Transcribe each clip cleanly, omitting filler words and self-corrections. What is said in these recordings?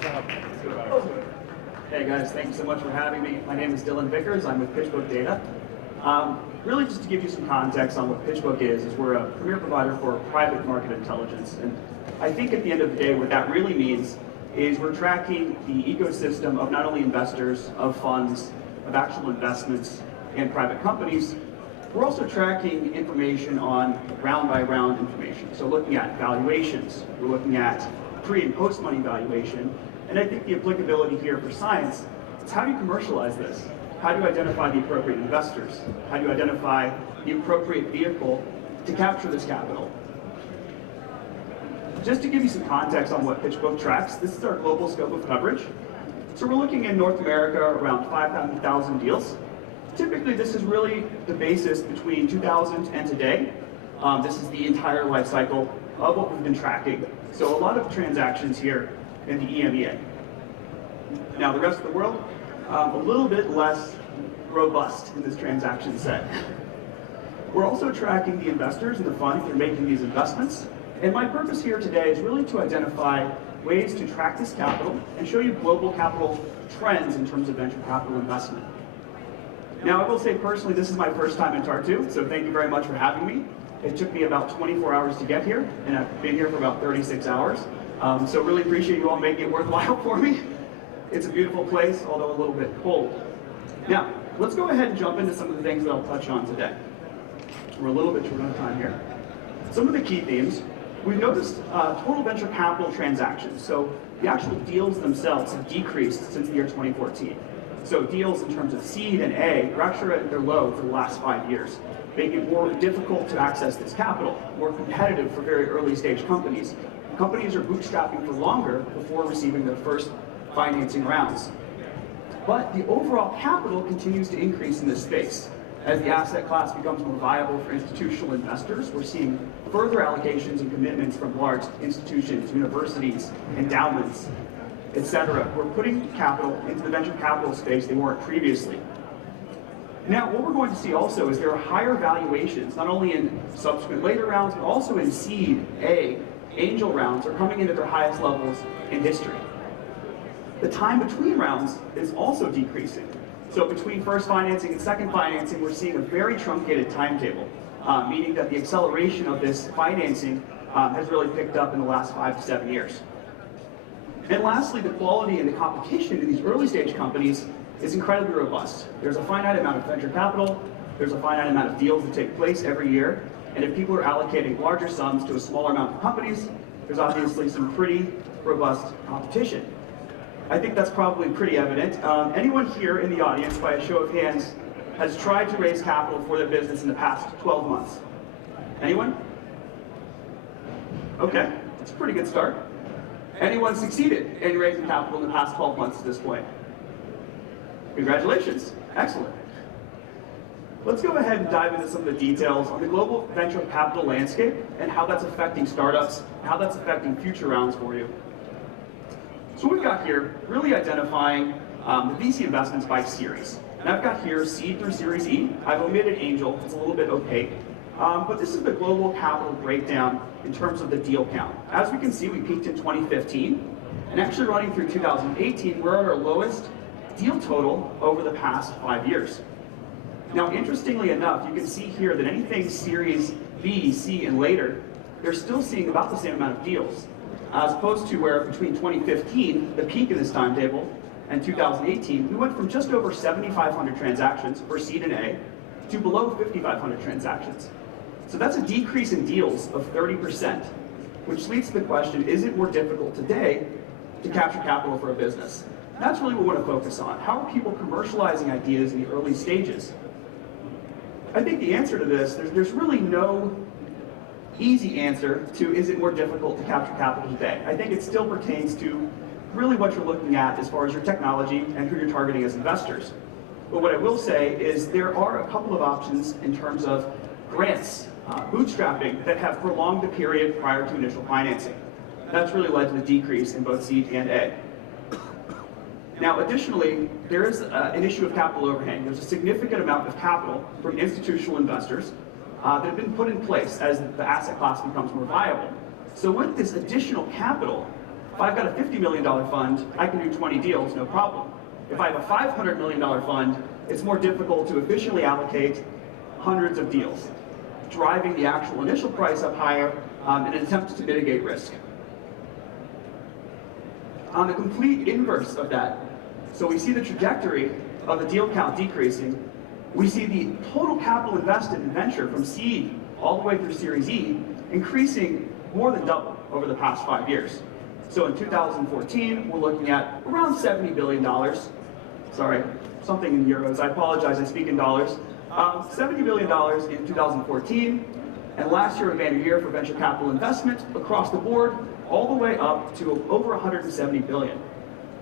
Hey guys, thank you so much for having me. My name is Vickers. I'm with Pitchbook Data. Really just to give you some context on what Pitchbook is we're a premier provider for private market intelligence. And I think at the end of the day, what that really means is we're tracking the ecosystem of not only investors, of funds, of actual investments, and private companies. We're also tracking information on round by round information. So looking at valuations, we're looking at pre and post money valuation. And I think the applicability here for science is how do you commercialize this? How do you identify the appropriate investors? How do you identify the appropriate vehicle to capture this capital? Just to give you some context on what Pitchbook tracks, this is our global scope of coverage. So we're looking in North America around 500,000 deals. Typically, this is really the basis between 2000 and today. This is the entire life cycle of what we've been tracking. So a lot of transactions here in the EMEA. Now the rest of the world, a little bit less robust in this transaction set. We're also tracking the investors and the funds that are making these investments. And my purpose here today is really to identify ways to track this capital and show you global capital trends in terms of venture capital investment. Now I will say personally, this is my first time in Tartu, so thank you very much for having me. It took me about 24 hours to get here, and I've been here for about 36 hours. So really appreciate you all making it worthwhile for me. It's a beautiful place, although a little bit cold. Now, let's go ahead and jump into some of the things that I'll touch on today. We're a little bit short on time here. Some of the key themes. We've noticed total venture capital transactions. So the actual deals themselves have decreased since the year 2014. So deals in terms of seed and A are actually at their low for the last 5 years, making it more difficult to access this capital, more competitive for very early stage companies. Companies are bootstrapping for longer before receiving their first financing rounds. But the overall capital continues to increase in this space. As the asset class becomes more viable for institutional investors, we're seeing further allocations and commitments from large institutions, universities, endowments, etc. We're putting capital into the venture capital space they weren't previously. Now, what we're going to see also is there are higher valuations, not only in subsequent later rounds, but also in seed, A, angel rounds are coming in at their highest levels in history. The time between rounds is also decreasing. So between first financing and second financing, we're seeing a very truncated timetable, meaning that the acceleration of this financing has really picked up in the last 5 to 7 years. And lastly, the quality and the competition in these early stage companies is incredibly robust. There's a finite amount of venture capital, there's a finite amount of deals that take place every year, and if people are allocating larger sums to a smaller amount of companies, there's obviously some pretty robust competition. I think that's probably pretty evident. Anyone here in the audience, by a show of hands, has tried to raise capital for their business in the past 12 months? Anyone? Okay, that's a pretty good start. Anyone succeeded in raising capital in the past 12 months at this point? Congratulations, excellent. Let's go ahead and dive into some of the details on the global venture capital landscape and how that's affecting startups, how that's affecting future rounds for you. So what we've got here, really identifying the VC investments by series. And I've got here seed through Series E. I've omitted angel, it's a little bit opaque. But this is the global capital breakdown in terms of the deal count. As we can see, we peaked in 2015, and actually running through 2018, we're at our lowest deal total over the past 5 years. Now, interestingly enough, you can see here that anything Series B, C, and later, they're still seeing about the same amount of deals, as opposed to where between 2015, the peak of this timetable, and 2018, we went from just over 7,500 transactions for seed and A to below 5,500 transactions. So that's a decrease in deals of 30%, which leads to the question, is it more difficult today to capture capital for a business? That's really what we want to focus on. How are people commercializing ideas in the early stages? I think the answer to this, there's really no easy answer to is it more difficult to capture capital today. I think it still pertains to really what you're looking at as far as your technology and who you're targeting as investors. But what I will say is there are a couple of options in terms of grants, bootstrapping, that have prolonged the period prior to initial financing. That's really led to the decrease in both seed and A. Now, additionally, there is an issue of capital overhang. There's a significant amount of capital from institutional investors that have been put in place as the asset class becomes more viable. So with this additional capital, If I've got a $50 million fund, I can do 20 deals, no problem. If I have a $500 million fund, it's more difficult to efficiently allocate hundreds of deals, driving the actual initial price up higher in an attempt to mitigate risk. On the complete inverse of that, so we see the trajectory of the deal count decreasing. We see the total capital invested in venture from seed all the way through Series E increasing more than double over the past 5 years. So in 2014, we're looking at around $70 billion. Sorry, something in euros. I apologize, I speak in dollars. $70 billion in 2014, and last year was a banner year for venture capital investment across the board, all the way up to over 170 billion.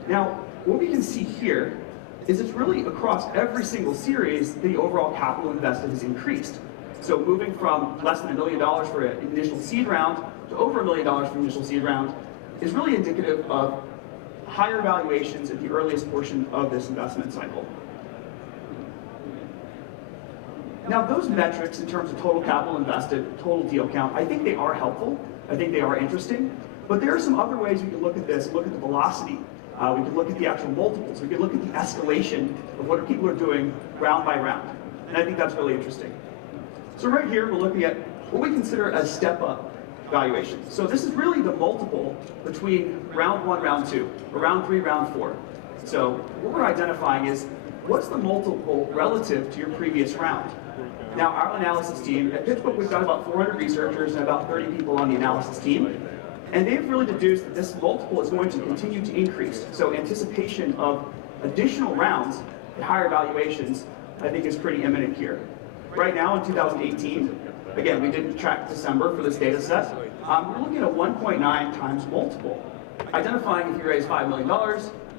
Now, what we can see here is it's really across every single series, the overall capital invested has increased. So moving from less than $1 million for an initial seed round to over $1 million for an initial seed round is really indicative of higher valuations at the earliest portion of this investment cycle. Now, those metrics in terms of total capital invested, total deal count, I think they are helpful. I think they are interesting. But there are some other ways we can look at this, look at the velocity. We can look at the actual multiples. We can look at the escalation of what people are doing round by round. And I think that's really interesting. So right here, we're looking at what we consider a step-up valuation. So this is really the multiple between round 1, round 2, or round 3, round 4. So what we're identifying is, what's the multiple relative to your previous round? Now, our analysis team, at Pitchbook, we've got about 400 researchers and about 30 people on the analysis team. And they've really deduced that this multiple is going to continue to increase. So anticipation of additional rounds at higher valuations, I think, is pretty imminent here. Right now, in 2018, again, we didn't track December for this data set, we're looking at a 1.9 times multiple. Identifying if you raise $5 million,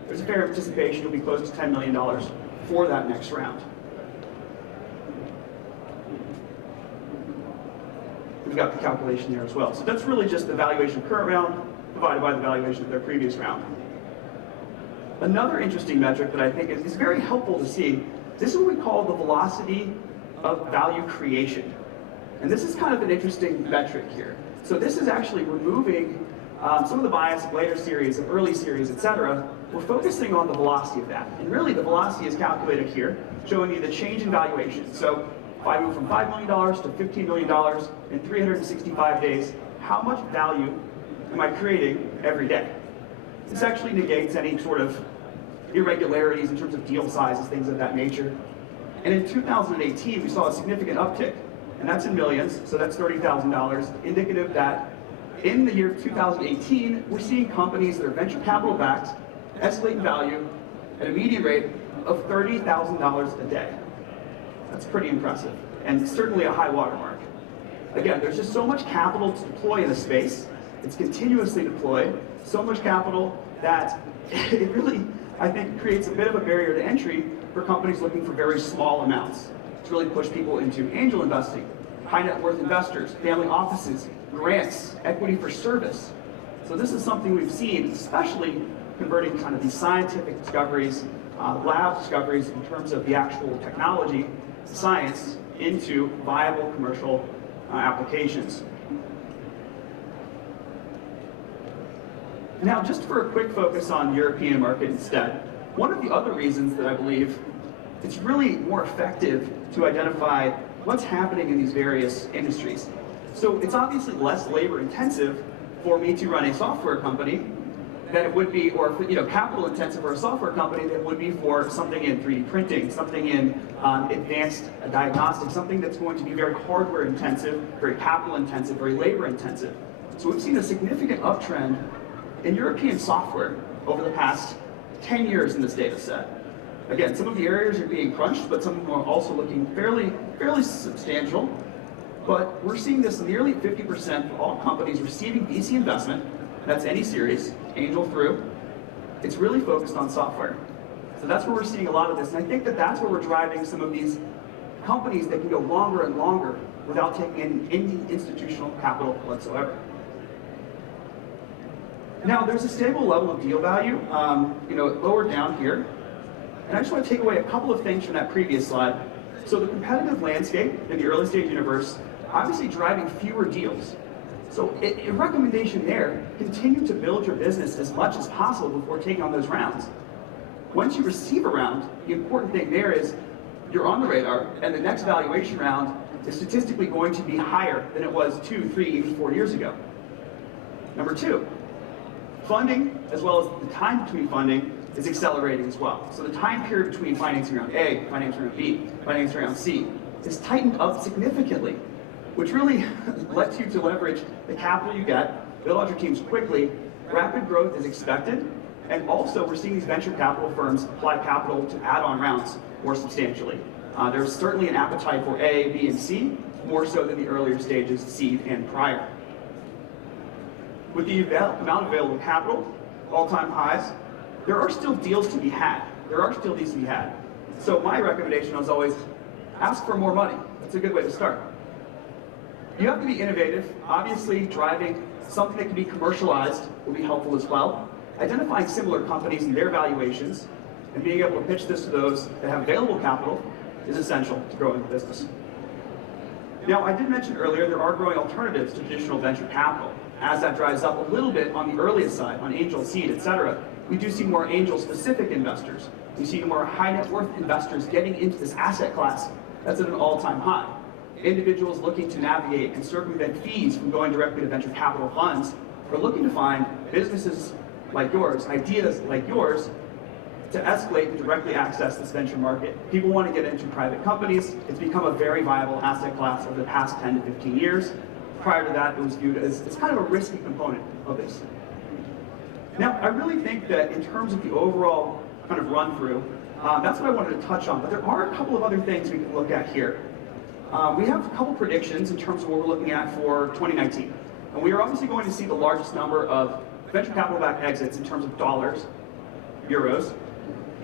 there's a fair anticipation you'll be close to $10 million for that next round. We've got the calculation there as well. So that's really just the valuation of current round divided by the valuation of their previous round. Another interesting metric that I think is very helpful to see, this is what we call the velocity of value creation. And this is kind of an interesting metric here. So this is actually removing some of the bias of later series, of early series, etc. We're focusing on the velocity of that. And really the velocity is calculated here, showing you the change in valuation. So if I move from $5 million to $15 million in 365 days, how much value am I creating every day? This actually negates any sort of irregularities in terms of deal sizes, things of that nature. And in 2018, we saw a significant uptick, and that's in millions, so that's $30,000, indicative that in the year 2018, we're seeing companies that are venture capital backed escalate in value at a median rate of $30,000 a day. That's pretty impressive, and certainly a high watermark. Again, there's just so much capital to deploy in the space. It's continuously deployed, so much capital that it really, I think, creates a bit of a barrier to entry for companies looking for very small amounts. To really push people into angel investing, high net worth investors, family offices, grants, equity for service. So this is something we've seen, especially converting kind of these scientific discoveries, lab discoveries in terms of the actual technology, science, into viable commercial applications. Now, just for a quick focus on the European market instead, one of the other reasons that I believe it's really more effective to identify what's happening in these various industries. So it's obviously less labor intensive for me to run a software company than it would be, or capital intensive for a software company than it would be for something in 3D printing, something in advanced diagnostics, something that's going to be very hardware intensive, very capital intensive, very labor intensive. So we've seen a significant uptrend in European software over the past 10 years in this data set. Again, some of the areas are being crunched, but some of them are also looking fairly substantial. But we're seeing this nearly 50% of all companies receiving VC investment, and that's any series, angel through, it's really focused on software. So that's where we're seeing a lot of this, and I think that that's where we're driving some of these companies that can go longer and longer without taking any institutional capital whatsoever. Now, there's a stable level of deal value, lower down here. And I just want to take away a couple of things from that previous slide. So the competitive landscape in the early stage universe, obviously driving fewer deals. So a recommendation there, continue to build your business as much as possible before taking on those rounds. Once you receive a round, the important thing there is you're on the radar, and the next valuation round is statistically going to be higher than it was 2, 3, even 4 years ago. Number 2, funding, as well as the time between funding, is accelerating as well. So the time period between financing round A, financing round B, financing round C is tightened up significantly, which really lets you to leverage the capital you get, build out your teams quickly, rapid growth is expected, and also we're seeing these venture capital firms apply capital to add-on rounds more substantially. There's certainly an appetite for A, B, and C, more so than the earlier stages, seed and prior. With the amount of available capital, all-time highs, there are still deals to be had. So my recommendation is always ask for more money. That's a good way to start. You have to be innovative. Obviously, driving something that can be commercialized will be helpful as well. Identifying similar companies and their valuations and being able to pitch this to those that have available capital is essential to growing the business. Now, I did mention earlier there are growing alternatives to traditional venture capital. As that dries up a little bit on the earliest side, on angel, seed, etc., we do see more angel-specific investors. We see more high-net-worth investors getting into this asset class. That's at an all-time high. Individuals looking to navigate and circumvent fees from going directly to venture capital funds are looking to find businesses like yours, ideas like yours, to escalate and directly access this venture market. People want to get into private companies. It's become a very viable asset class over the past 10 to 15 years. Prior to that, it was viewed as kind of a risky component of this. Now, I really think that in terms of the overall kind of run-through, that's what I wanted to touch on, but there are a couple of other things we can look at here. We have a couple predictions in terms of what we're looking at for 2019. And we are obviously going to see the largest number of venture capital-backed exits in terms of dollars, euros,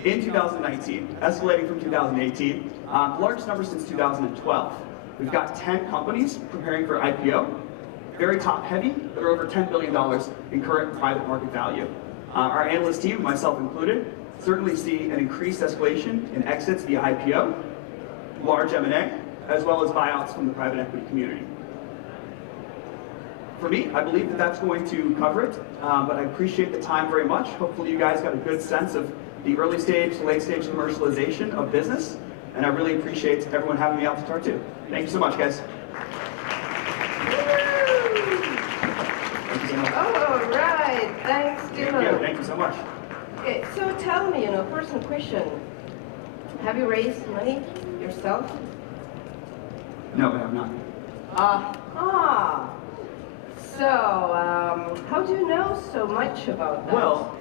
in 2019, escalating from 2018, the largest number since 2012. We've got 10 companies preparing for IPO, very top-heavy, that are over $10 billion in current private market value. Our analyst team, myself included, certainly see an increased escalation in exits via IPO, large M&A, as well as buyouts from the private equity community. For me, I believe that that's going to cover it, but I appreciate the time very much. Hopefully you guys got a good sense of the early stage to late stage commercialization of business, and I really appreciate everyone having me out to start too. Thank you so much, guys. Thank you so much. All right, thanks, Dylan. Thank you so much. Okay, so tell me, personal question. Have you raised money yourself? No, I have not. So, how do you know so much about that? Well,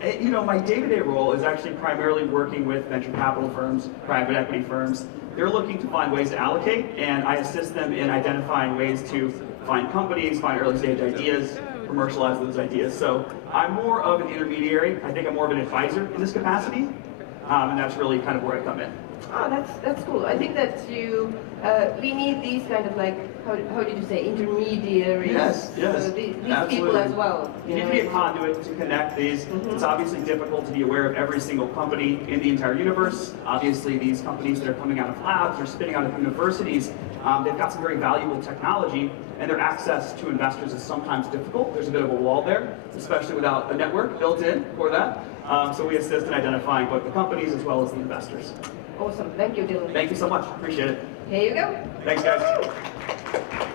my day-to-day role is actually primarily working with venture capital firms, private equity firms. They're looking to find ways to allocate, and I assist them in identifying ways to find companies, find early-stage ideas, commercialize those ideas. So I'm more of an intermediary. I think I'm more of an advisor in this capacity, and that's really kind of where I come in. Oh, that's cool. I think that we need these kind of how did you say, intermediaries? Yes. So these people as well. You need to be a conduit to connect these. It's obviously difficult to be aware of every single company in the entire universe. Obviously, these companies that are coming out of labs or spinning out of universities, they've got some very valuable technology, and their access to investors is sometimes difficult. There's a bit of a wall there, especially without a network built in for that. So we assist in identifying both the companies as well as the investors. Awesome. Thank you, Dylan. Thank you so much. Appreciate it. Here you go. Thanks, guys.